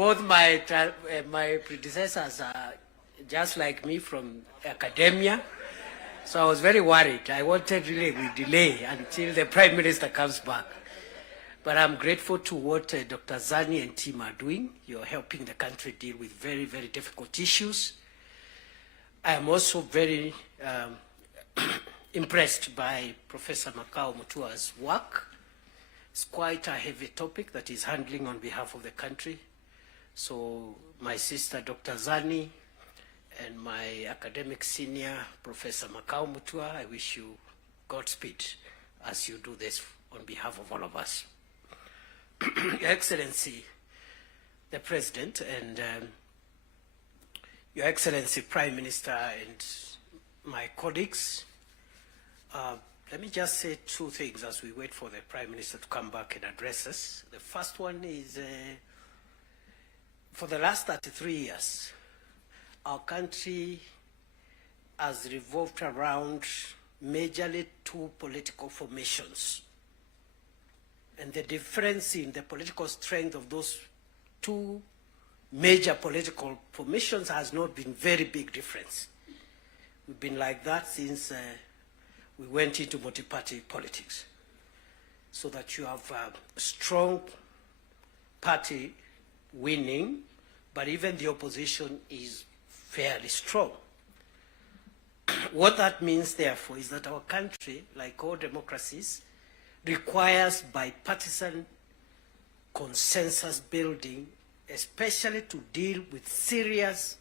both my predecessors are just like me from academia, so I was very worried. I wanted really a delay until the Prime Minister comes back. But I'm grateful to what Dr. Zani and team are doing. You're helping the country deal with very, very difficult issues. I am also very impressed by Professor Makao Mutua's work. It's quite a heavy topic that he's handling on behalf of the country. So my sister, Dr. Zani, and my academic senior, Professor Makao Mutua, I wish you Godspeed as you do this on behalf of all of us. Your Excellency, the President, and Your Excellency, Prime Minister, and my colleagues, let me just say two things as we wait for the Prime Minister to come back and address us. The first one is, for the last 33 years, our country has revolved around majorly two political formations. And the difference in the political strength of those two major political formations has not been very big difference. We've been like that since we went into multi-party politics. So that you have a strong party winning, but even the opposition is fairly strong. What that means, therefore, is that our country, like all democracies, requires bipartisan consensus building, especially to deal with serious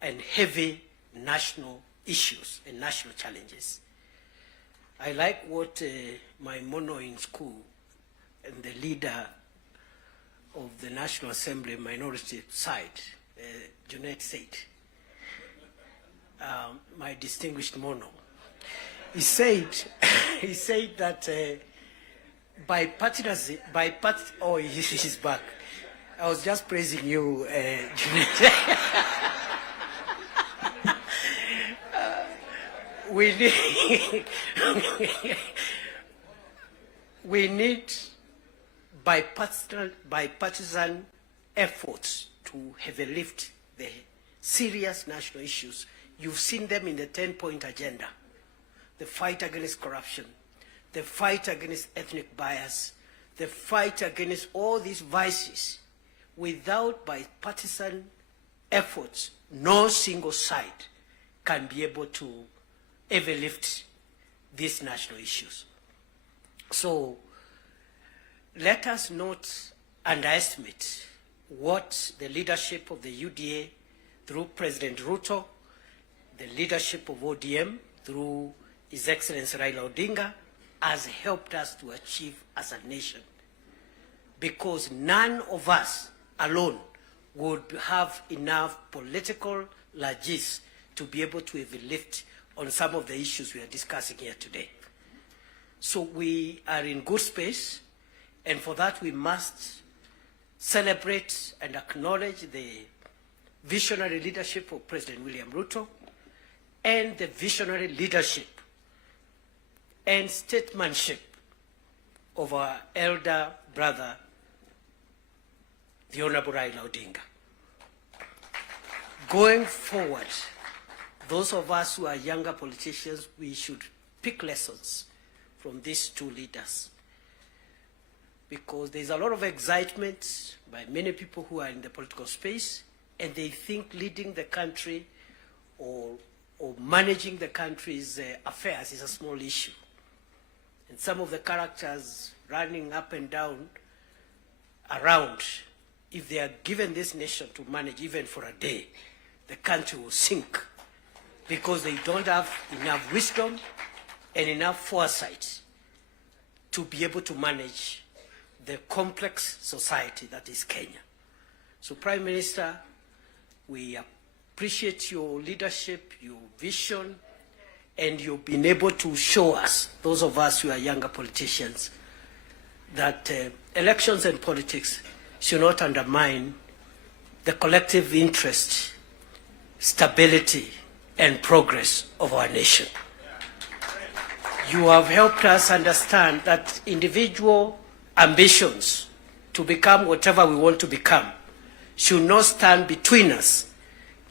and heavy national issues and national challenges. I like what my mono in school and the leader of the National Assembly minority side, Junaid said, my distinguished mono. He said that bipartisanship, oh, he's back. I was just praising you, Junaid. We need bipartisan efforts to heavily lift the serious national issues. You've seen them in the 10-point agenda. The fight against corruption, the fight against ethnic bias, the fight against all these vices. Without bipartisan efforts, no single side can be able to ever lift these national issues. So let us not underestimate what the leadership of the UDA through President Ruto, the leadership of ODM through His Excellency Raila Odinga has helped us to achieve as a nation. Because none of us alone would have enough political largesse to be able to even lift on some of the issues we are discussing here today. So we are in good space, and for that we must celebrate and acknowledge the visionary leadership of President William Ruto and the visionary leadership and statesmanship of our elder brother, the Honorable Raila Odinga. Going forward, those of us who are younger politicians, we should pick lessons from these two leaders. Because there's a lot of excitement by many people who are in the political space, and they think leading the country or managing the country's affairs is a small issue. And some of the characters running up and down around, if they are given this nation to manage even for a day, the country will sink because they don't have enough wisdom and enough foresight to be able to manage the complex society that is Kenya. So, Prime Minister, we appreciate your leadership, your vision, and you've been able to show us, those of us who are younger politicians, that elections and politics should not undermine the collective interest, stability, and progress of our nation. You have helped us understand that individual ambitions to become whatever we want to become should not stand between us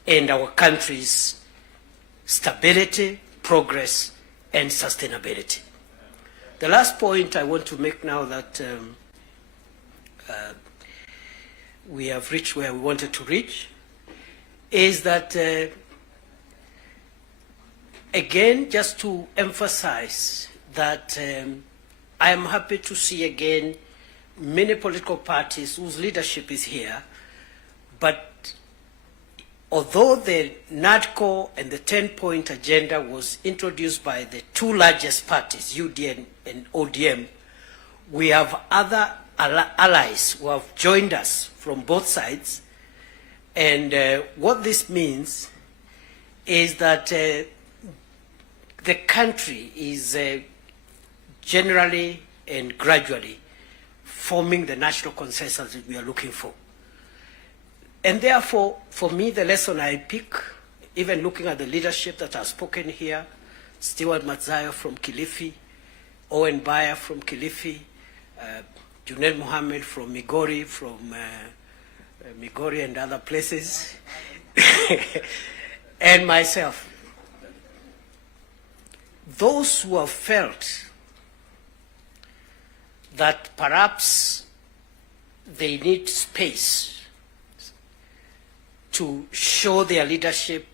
and our country's stability, progress, and sustainability. The last point I want to make now that we have reached where we wanted to reach is that, again, just to emphasize that I am happy to see again many political parties whose leadership is here, but although the NADCO and the 10-point agenda was introduced by the two largest parties, UDN and ODM, we have other allies who have joined us from both sides. And what this means is that the country is generally and gradually forming the national consensus that we are looking for. And therefore, for me, the lesson I pick, even looking at the leadership that has spoken here, Stewart Matzayo from Kilifi, Owen Baya from Kilifi, Junaid Mohammed from Migori, Migori and other places, and myself. Those who have felt that perhaps they need space to show their leadership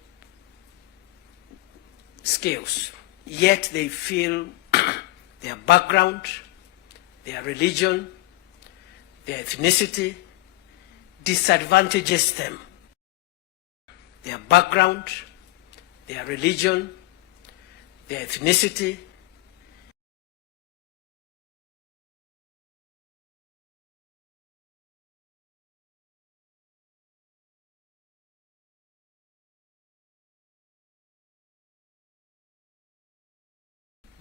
skills, yet they feel their background, their religion, their ethnicity disadvantages them. Their background, their religion, their ethnicity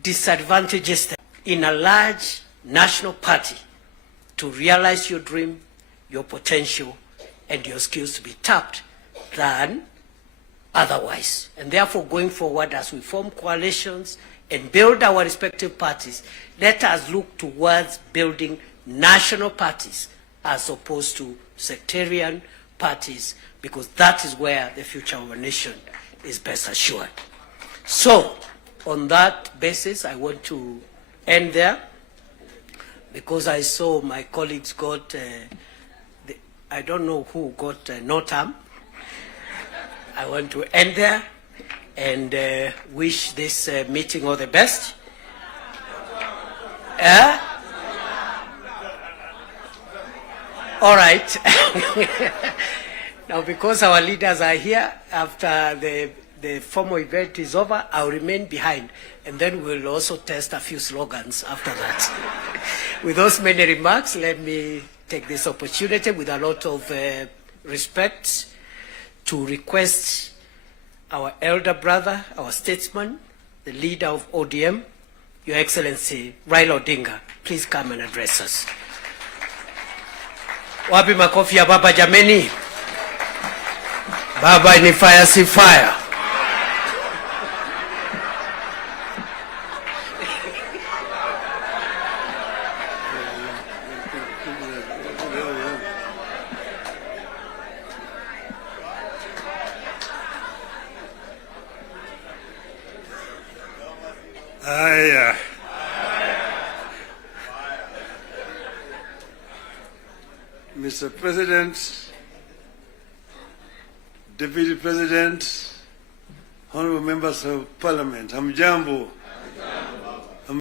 disadvantages them in a large national party to realize your dream, your potential, and your skills to be tapped than otherwise. And therefore, going forward, as we form coalitions and build our respective parties, let us look towards building national parties as opposed to sectarian parties, because that is where the future of a nation is best assured. So, on that basis, I want to end there, because I saw my colleagues got, I don't know who got no term. I want to end there and wish this meeting all the best. All right. Now, because our leaders are here, after the formal event is over, I'll remain behind, and then we'll also test a few slogans after that. With those many remarks, let me take this opportunity with a lot of respect to request our elder brother, our statesman, the leader of ODM, Your Excellency Raila Odinga, please come and address us. Wapi makofi ya baba jameni? Baba ni fire, si fire. Mr. President, Deputy President, honorable members of Parliament, hamjambo.